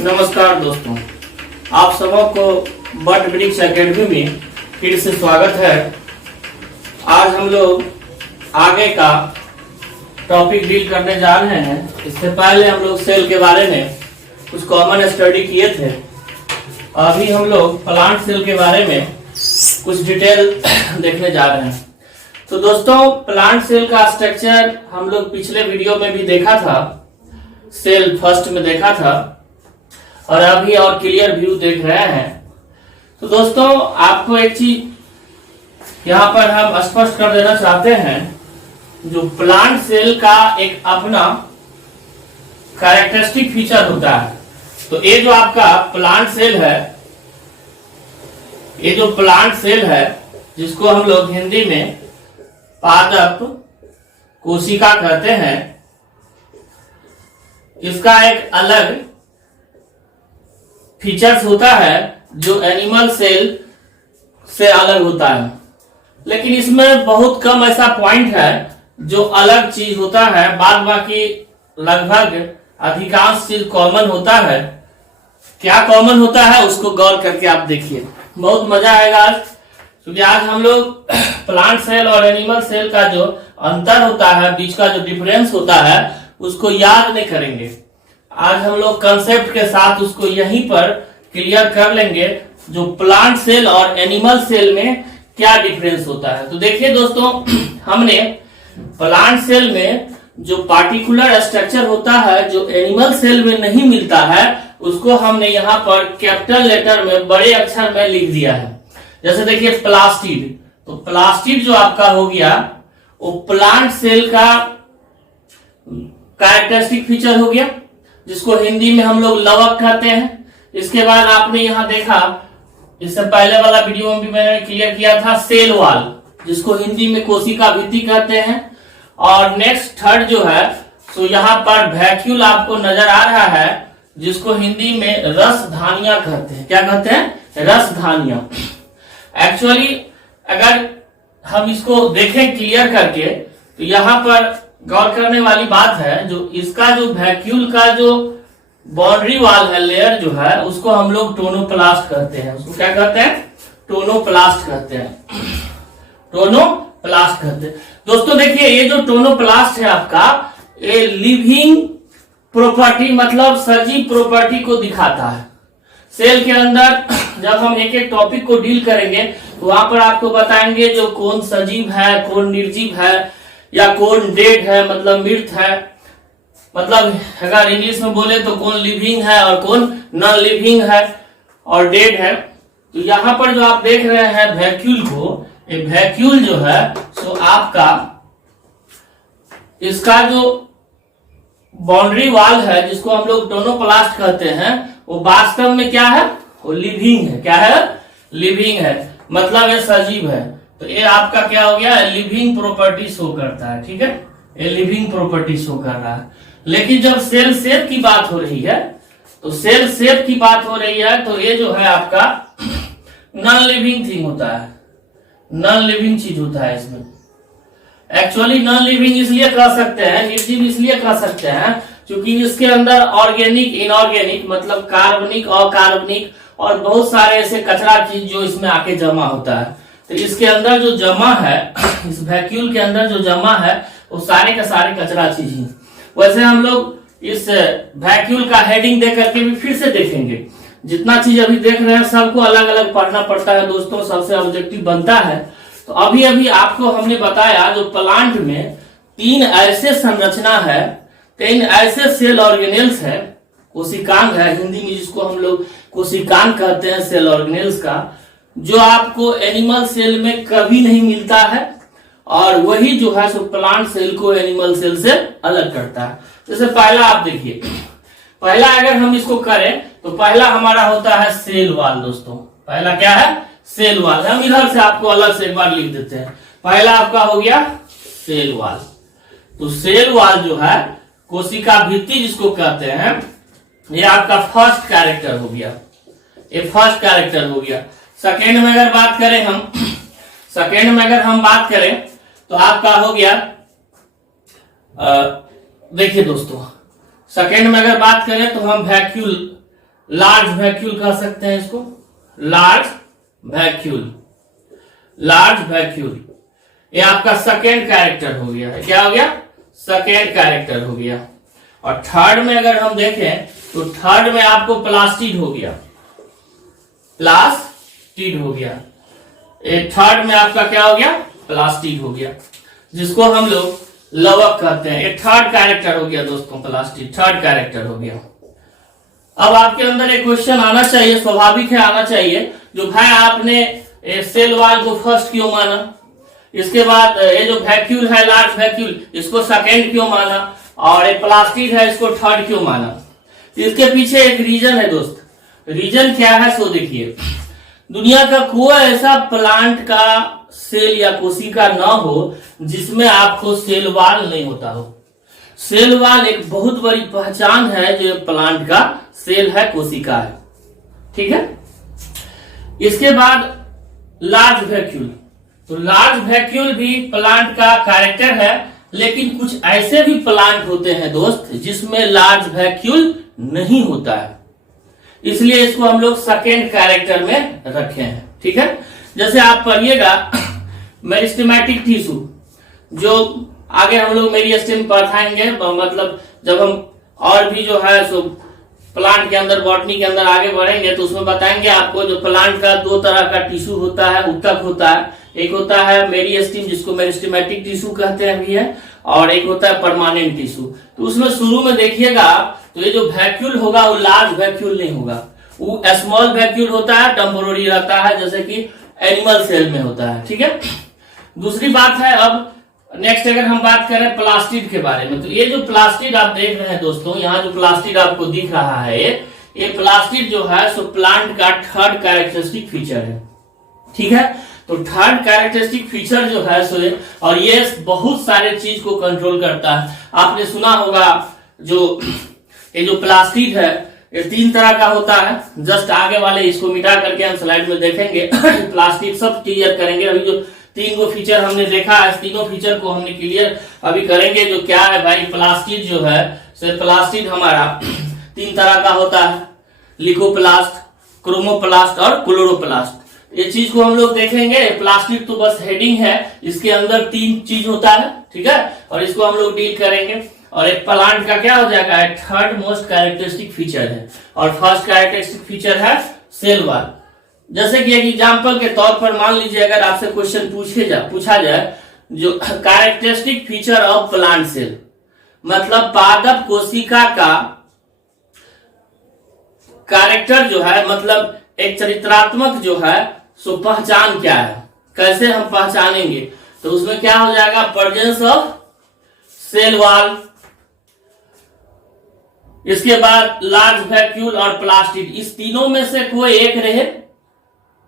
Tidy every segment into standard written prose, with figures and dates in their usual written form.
नमस्कार दोस्तों, आप सबों को बट वृक्ष एकेडमी में फिर से स्वागत है। आज हम लोग आगे का टॉपिक डील करने जा रहे हैं। इससे पहले हम लोग सेल के बारे में कुछ कॉमन स्टडी किए थे। अभी हम लोग प्लांट सेल के बारे में कुछ डिटेल देखने जा रहे हैं। तो दोस्तों, प्लांट सेल का स्ट्रक्चर हम लोग पिछले वीडियो में भी देखा था, सेल फर्स्ट में देखा था, और अभी और क्लियर व्यू देख रहे हैं। तो दोस्तों, आपको एक चीज यहाँ पर हम स्पष्ट कर देना चाहते हैं, जो प्लांट सेल का एक अपना कैरेक्टरिस्टिक फीचर होता है। तो ये जो आपका प्लांट सेल है, ये जो प्लांट सेल है जिसको हम लोग हिंदी में पादप कोशिका कहते हैं, इसका एक अलग फीचर्स होता है जो एनिमल सेल से अलग होता है। लेकिन इसमें बहुत कम ऐसा पॉइंट है जो अलग चीज होता है, बाद बाकी लगभग अधिकांश चीज कॉमन होता है। क्या कॉमन होता है उसको गौर करके आप देखिए, बहुत मजा आएगा आज। क्योंकि आज हम लोग प्लांट सेल और एनिमल सेल का जो अंतर होता है, बीच का जो डिफरेंस होता है, उसको याद नहीं करेंगे। आज हम लोग कंसेप्ट के साथ उसको यहीं पर क्लियर कर लेंगे, जो प्लांट सेल और एनिमल सेल में क्या डिफरेंस होता है। तो देखिए दोस्तों, हमने प्लांट सेल में जो पार्टिकुलर स्ट्रक्चर होता है जो एनिमल सेल में नहीं मिलता है, उसको हमने यहाँ पर कैपिटल लेटर में बड़े अक्षर में लिख दिया है। जैसे देखिए प्लास्टिड, तो प्लास्टिड जो आपका हो गया वो प्लांट सेल का कैरेक्टरिस्टिक फीचर हो गया, जिसको हिंदी में हम लोग लवक कहते हैं। इसके बाद आपने यहाँ देखा, इससे पहले वाला वीडियो में भी मैंने क्लियर किया था, सेल वॉल, जिसको हिंदी में कोशिका भित्ति कहते हैं। और नेक्स्ट थर्ड जो है, तो यहाँ पर वैक्यूल आपको नजर आ रहा है, जिसको हिंदी में रसधानियां कहते हैं। क्या कहते हैं? रसधानियां। एक्चुअली अगर हम इसको देखें क्लियर करके, तो यहाँ पर गौर करने वाली बात है, जो इसका जो वैक्यूल का जो बाउंड्री वाल है, लेयर जो है, उसको हम लोग टोनोप्लास्ट कहते हैं। उसको क्या कहते हैं? टोनोप्लास्ट कहते हैं। टोनोप्लास्ट कहते हैं। दोस्तों देखिए, ये जो टोनोप्लास्ट है आपका, ये लिविंग प्रॉपर्टी मतलब सजीव प्रॉपर्टी को दिखाता है। सेल के अंदर जब हम एक एक टॉपिक को डील करेंगे, तो वहां पर आपको बताएंगे जो कौन सजीव है, कौन निर्जीव है, या कौन डेड है मतलब मृत है। मतलब अगर इंग्लिश में बोले तो कौन लिविंग है और कौन नॉन लिविंग है और डेड है। तो यहाँ पर जो आप देख रहे हैं वैक्यूल को, ये वैक्यूल जो है, सो आपका इसका जो बाउंड्री वाल है, जिसको हम लोग टोनोप्लास्ट कहते हैं, वो वास्तव में क्या है? वो लिविंग है। क्या है? लिविंग है, मतलब ये सजीव है। तो ये आपका क्या हो गया? लिविंग प्रॉपर्टी शो करता है। ठीक है, ये लिविंग प्रॉपर्टी शो कर रहा है। लेकिन जब सेल शेप की बात हो रही है, तो सेल शेप की बात हो रही है, तो ये जो है आपका नॉन लिविंग थिंग होता है, नॉन लिविंग चीज होता है। इसमें एक्चुअली नॉन लिविंग इसलिए कह सकते हैं, निर्जीव इसलिए कह सकते हैं, क्योंकि इसके अंदर ऑर्गेनिक, इनऑर्गेनिक मतलब कार्बनिक, अकार्बनिक और बहुत सारे ऐसे कचरा चीज जो इसमें आके जमा होता है। तो इसके अंदर जो जमा है, इस वैक्यूल के अंदर जो जमा है, वो सारे का सारे कचरा चीज ही। वैसे हम लोग इस वैक्यूल का हेडिंग दे करके भी फिर से देखेंगे। जितना चीज अभी देख रहे हैं सबको अलग अलग पढ़ना पड़ता है दोस्तों, सबसे ऑब्जेक्टिव बनता है। तो अभी अभी आपको हमने बताया, जो प्लांट में 3 ऐसे संरचना है, 3 ऐसे सेल ऑर्गेनेल्स है, कोशिकांग है हिंदी में, जिसको हम लोग कोशिकांग कहते हैं सेल ऑर्गेनेल्स का, जो आपको एनिमल सेल में कभी नहीं मिलता है। और वही जो है सो प्लांट सेल को एनिमल सेल से अलग करता है। जैसे पहला आप देखिए, पहला अगर हम इसको करें तो पहला हमारा होता है सेल वॉल। दोस्तों पहला क्या है? Cell wall. हम इधर से आपको अलग से एक बार लिख देते हैं। पहला आपका हो गया सेल वॉल। तो सेल वॉल जो है, कोशिका भित्ति जिसको कहते हैं, ये आपका फर्स्ट कैरेक्टर हो गया। ये फर्स्ट कैरेक्टर हो गया। सेकेंड में अगर बात करें हम, सेकेंड में अगर हम बात करें तो आपका हो गया, देखिए दोस्तों, सेकेंड में अगर बात करें तो हम वैक्यूल लार्ज वैक्यूल कह सकते हैं इसको, लार्ज वैक्यूल, लार्ज वैक्यूल। ये आपका सेकेंड कैरेक्टर हो गया है। क्या हो गया? सेकेंड कैरेक्टर हो गया। और थर्ड में अगर हम देखें तो थर्ड में आपको प्लास्टिड हो गया, प्लास्टिड हो गया। थर्ड में आपका क्या हो गया? प्लास्टिड हो गया, जिसको हम लोग लवक कहते हैं। ये थर्ड कैरेक्टर हो गया दोस्तों, प्लास्टिड थर्ड कैरेक्टर हो गया। अब आपके अंदर एक क्वेश्चन आना चाहिए, स्वाभाविक है आना चाहिए, जो भाई आपने सेल वॉल को फर्स्ट क्यों माना, इसके बाद ये जो वैक्यूल है लार्ज वैक्यूल, इसको सेकेंड क्यों माना, और ये प्लास्टिड है इसको थर्ड क्यों माना। इसके पीछे एक रीजन है दोस्त। रीजन क्या है सो देखिए, दुनिया का कोई ऐसा प्लांट का सेल या कोशिका ना हो जिसमें आपको सेल वॉल नहीं होता हो। सेल वॉल एक बहुत बड़ी पहचान है जो प्लांट का सेल है, कोशिका है, ठीक है। इसके बाद लार्ज वैक्यूल, तो लार्ज वैक्यूल भी प्लांट का कैरेक्टर है, लेकिन कुछ ऐसे भी प्लांट होते हैं दोस्त जिसमें लार्ज वैक्यूल नहीं होता है, इसलिए इसको हम लोग सेकेंड कैरेक्टर में रखे हैं, ठीक है। जैसे आप पढ़िएगा मेरिस्टेमेटिक टिश्यू, जो आगे हम लोग मेरिस्टेम पढ़ाएंगे, मतलब जब हम और भी जो है सो प्लांट के अंदर बॉटनी के अंदर आगे बढ़ेंगे तो उसमें बताएंगे आपको। जो प्लांट का दो तरह का टिश्यू होता है, ऊतक होता है, एक होता है मेरिस्टेम जिसको मेरिस्टेमेटिक टिश्यू कहते हैं भी है, और एक होता है परमानेंट टिश्यू। तो उसमें शुरू में देखिएगा आप, तो ये जो वैक्यूल होगा वो लार्ज वैक्यूल नहीं होगा, वो स्मॉल वैक्यूल होता है, टेम्पोररी रहता है, जैसे कि एनिमल सेल में होता है, ठीक है। दूसरी बात है, अब नेक्स्ट अगर हम बात करें प्लास्टिड के बारे में, तो ये जो प्लास्टिड आप देख रहे हैं दोस्तों, यहाँ जो प्लास्टिड आपको दिख रहा है, ये प्लास्टिड जो है सो प्लांट का थर्ड कैरेक्टरिस्टिक फीचर है, ठीक है। तो थर्ड कैरेक्टरिस्टिक फीचर जो है सो, और ये बहुत सारे चीज को कंट्रोल करता है। आपने सुना होगा जो ये जो प्लास्टिड है ये तीन तरह का होता है, जस्ट आगे वाले इसको मिटा करके हम स्लाइड में देखेंगे प्लास्टिड सब क्लियर करेंगे। अभी जो तीन गो फीचर हमने देखा है, तीनों फीचर को हमने क्लियर अभी करेंगे। जो क्या है भाई, प्लास्टिड जो है सो प्लास्टिड हमारा तीन तरह का होता है, लिकोप्लास्ट, क्रोमोप्लास्ट और क्लोरोप्लास्ट। ये चीज को हम लोग देखेंगे। प्लास्टिड तो बस हेडिंग है, इसके अंदर तीन चीज होता है, ठीक है, और इसको हम लोग डील करेंगे। और एक प्लांट का क्या हो जाएगा, थर्ड मोस्ट कैरेक्टरिस्टिक फीचर है, और फर्स्ट कैरेक्टरिस्टिक फीचर है सेल वॉल। जैसे कि एक एग्जांपल के तौर पर मान लीजिए अगर आपसे क्वेश्चन पूछा जाए जो characteristic feature of plant cell, मतलब पादप कोशिका का कैरेक्टर जो है, मतलब एक चरित्रात्मक जो है सो पहचान क्या है, कैसे हम पहचानेंगे, तो उसमें क्या हो जाएगा, प्रेजेंस ऑफ सेल वॉल। इसके बाद लार्ज वैक्यूल और प्लास्टिड, इस तीनों में से कोई एक रहे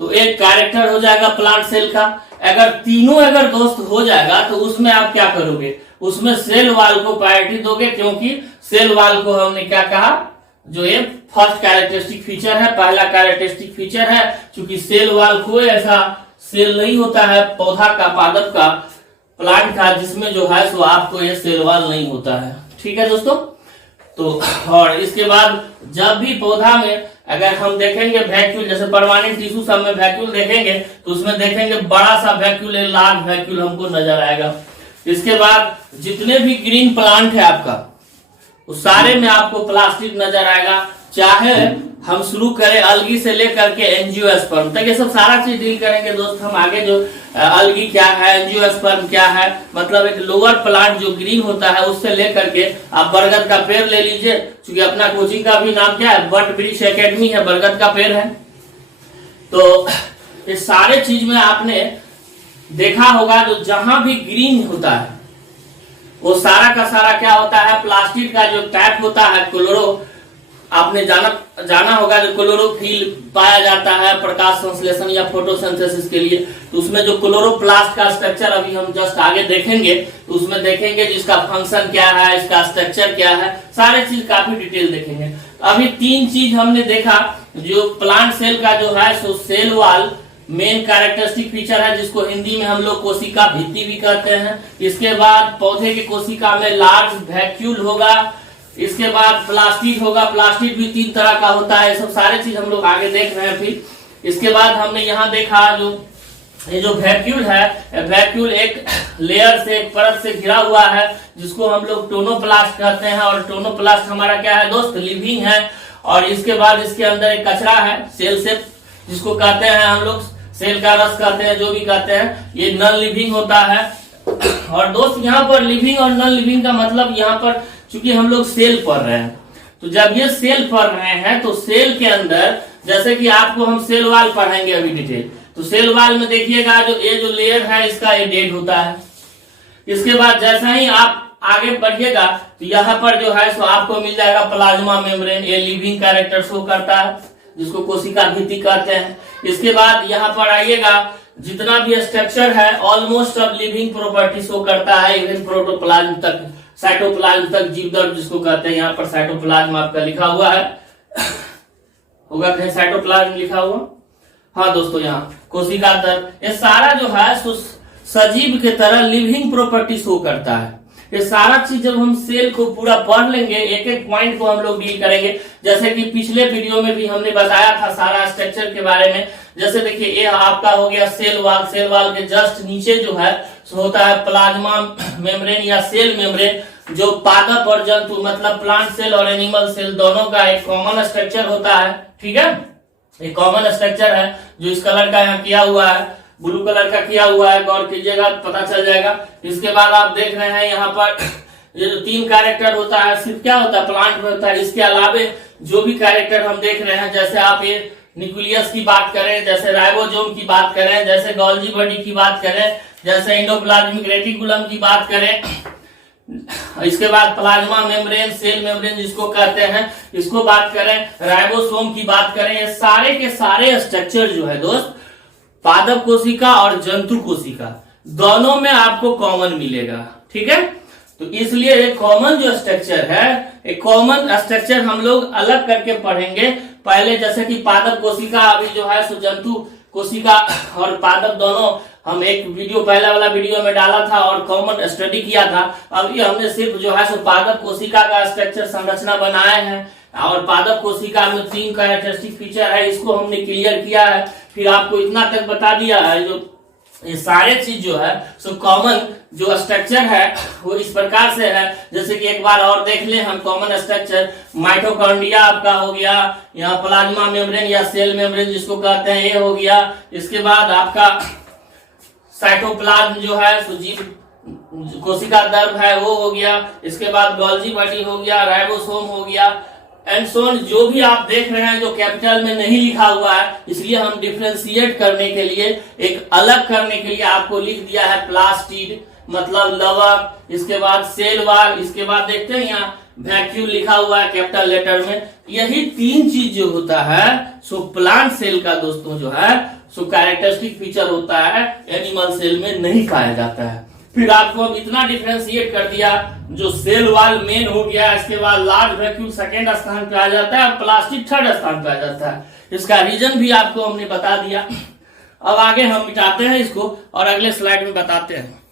तो एक कैरेक्टर हो जाएगा प्लांट सेल का। अगर तीनों अगर दोस्त हो जाएगा तो उसमें आप क्या करोगे, उसमें सेल वॉल को प्रायोरिटी दोगे, क्योंकि सेल वॉल को हमने क्या कहा, जो ये फर्स्ट कैरेक्टरिस्टिक फीचर है, पहला कैरेक्टरिस्टिक फीचर है। क्योंकि सेल वॉल कोई ऐसा सेल नहीं होता है पौधा का, पादप का, प्लांट का, जिसमें जो है सो आपको ये सेल वॉल नहीं होता है, ठीक है दोस्तों। तो और इसके बाद जब भी पौधा में अगर हम देखेंगे वैक्यूल, जैसे परमानेंट टिश्यू सब में वैक्यूल देखेंगे तो उसमें देखेंगे बड़ा सा वैक्यूल है, लार्ज वैक्यूल हमको नजर आएगा। इसके बाद जितने भी ग्रीन प्लांट है आपका, उस सारे में आपको प्लास्टिड नजर आएगा। चाहे हम शुरू करें अलगी से लेकर के एंजियोस्पर्म तक, ये सब सारा चीज डील करेंगे दोस्त हम आगे। जो अलगी क्या है, एंजियोस्पर्म क्या है, मतलब एक लोअर प्लांट जो ग्रीन होता है उससे लेकर के आप बरगद का पेड़ ले लीजिए, क्योंकि अपना कोचिंग का भी नाम क्या है, बट वृक्ष एकेडमी है, बरगद का पेड़ है। तो इस सारे चीज में आपने देखा होगा जो जहां भी ग्रीन होता है वो सारा का सारा क्या होता है, प्लास्टिड का जो टाइप होता है क्लोरो, आपने जाना होगा जो क्लोरोफिल पाया जाता है प्रकाश संश्लेषण या फोटोसिंथेसिस के लिए। तो उसमें जो क्लोरोप्लास्ट का स्ट्रक्चर अभी हम जस्ट आगे देखेंगे, तो उसमें देखेंगे जिसका फंक्शन क्या है, इसका स्ट्रक्चर क्या है, सारे चीज काफी डिटेल देखेंगे। अभी तीन चीज हमने देखा, जो प्लांट सेल का जो है सो cell wall main characteristic feature है, जिसको हिंदी में हम लोग कोशिका भित्ति भी कहते हैं। इसके बाद पौधे की कोशिका में लार्ज वैक्यूल होगा, इसके बाद प्लास्टिड होगा, प्लास्टिड भी 3 तरह का होता है। सब सारे चीज हम लोग आगे देख रहे हैं। फिर इसके बाद हमने यहाँ देखा जो ये जो वैक्यूल है, वैक्यूल एक लेयर से, एक परत से घिरा हुआ है जिसको हम लोग टोनोप्लास्ट कहते हैं। और टोनोप्लास्ट हमारा क्या है दोस्त, लिविंग है। और इसके बाद इसके अंदर एक कचरा है, सेल से, जिसको कहते हैं हम लोग सेल का रस कहते हैं, जो भी कहते हैं, ये नॉन लिविंग होता है। और दोस्त यहाँ पर लिविंग और नॉन लिविंग का मतलब, यहाँ पर चूंकि हम लोग सेल पढ़ रहे हैं, तो जब ये सेल पढ़ रहे हैं तो सेल के अंदर, जैसे कि आपको हम सेल वाल पढ़ेंगे अभी डिटेल, तो सेल वाल में देखिएगा जो ये जो लेयर है इसका ये डेड होता है। इसके बाद जैसा ही आप आगे बढ़िएगा तो यहाँ पर जो है सो आपको मिल जाएगा प्लाज्मा मेम्ब्रेन, ये लिविंग कैरेक्टर शो करता है, जिसको कोशिका भित्ति कहते हैं। इसके बाद यहाँ पर आइएगा, जितना भी स्ट्रक्चर है ऑलमोस्ट अब लिविंग प्रॉपर्टी शो करता है, इवन प्रोटोप्लाज्म तक, साइटोप्लाज्म तक, जीवदर्भ जिसको कहते हैं। यहाँ पर साइटोप्लाज्म आपका लिखा हुआ है, होगा कहीं साइटोप्लाज्म लिखा हुआ, हाँ दोस्तों यहाँ कोशिका दर, ये सारा जो है सजीव के तरह लिविंग प्रॉपर्टी शो करता है। ये सारा चीज जब हम सेल को पूरा पढ़ लेंगे, एक एक पॉइंट को हम लोग डील करेंगे। जैसे कि पिछले वीडियो में भी हमने बताया था सारा स्ट्रक्चर के बारे में। जैसे देखिए ये आपका हो गया सेल वाल, सेल वाल के जस्ट नीचे जो है होता है प्लाज्मा मेम्ब्रेन या सेल मेम्ब्रेन, जो पादप और जंतु मतलब प्लांट सेल और एनिमल सेल दोनों का एक कॉमन स्ट्रक्चर होता है। ठीक है, एक कॉमन स्ट्रक्चर है जो इस कलर का यहाँ किया हुआ है, ब्लू कलर का किया हुआ है, गौर कीजिएगा पता चल जाएगा। इसके बाद आप देख रहे हैं यहाँ पर ये जो 3 कैरेक्टर होता है, सिर्फ क्या होता है, प्लांट में होता है। इसके अलावे जो भी कैरेक्टर हम देख रहे हैं, जैसे आप ये न्यूक्लियस की बात करें, जैसे राइबोसोम की बात करें, जैसे गोल्गी बॉडी की बात करें, जैसे एंडोप्लाज्मिक रेटिकुलम की बात करें, इसके बाद प्लाज्मा मेम्ब्रेन, सेल मेम्ब्रेन जिसको कहते हैं, इसको बात करें, राइबोसोम की बात करें, ये सारे के सारे स्ट्रक्चर जो है दोस्त पादप कोशिका और जंतु कोशिका दोनों में आपको कॉमन मिलेगा। ठीक है, तो इसलिए एक कॉमन जो स्ट्रक्चर है, एक कॉमन स्ट्रक्चर हम लोग अलग करके पढ़ेंगे। पहले जैसे कि पादप कोशिका, अभी जो है सो जंतु कोशिका और पादप दोनों हम एक वीडियो, पहला वाला वीडियो में डाला था और कॉमन स्टडी किया था। अभी हमने सिर्फ जो है सो पादप कोशिका का स्ट्रक्चर संरचना बनाए हैं और पादप कोशिका में 3 कैरेक्टरिस्टिक फीचर है, इसको हमने क्लियर किया है। फिर आपको इतना तक बता दिया है, जो ये सारे चीज जो है सो कॉमन जो स्ट्रक्चर है वो इस प्रकार से है। जैसे कि एक बार और देख ले हम कॉमन स्ट्रक्चर, माइटोकॉन्ड्रिया आपका हो गया, यहाँ प्लाज्मा मेम्ब्रेन या सेल मेम्ब्रेन जिसको कहते हैं ये हो गया। इसके बाद आपका साइटोप्लाज्म जो है सो जीव कोशिका दर्भ है वो हो गया। इसके बाद गोल्गी बॉडी हो गया, राइबोसोम हो गया, एंड सोन। जो भी आप देख रहे हैं जो कैपिटल में नहीं लिखा हुआ है, इसलिए हम डिफ्रेंशिएट करने के लिए, एक अलग करने के लिए आपको लिख दिया है प्लास्टिड मतलब लवक, इसके बाद सेल वाल, इसके बाद देखते हैं यहाँ वैक्यूल लिखा हुआ है कैपिटल लेटर में। यही 3 चीज जो होता है सो प्लांट सेल का दोस्तों जो है सो कैरेक्टरिस्टिक फीचर होता है, एनिमल सेल में नहीं पाया जाता है। फिर आपको अब इतना डिफरेंशिएट कर दिया, जो सेल वाल मेन हो गया, इसके बाद लार्ज वैक्यूल सेकेंड स्थान पे आ जाता है और प्लास्टिक 3rd स्थान पे आ जाता है। इसका रीजन भी आपको हमने बता दिया। अब आगे हम मिटाते हैं इसको और अगले स्लाइड में बताते हैं।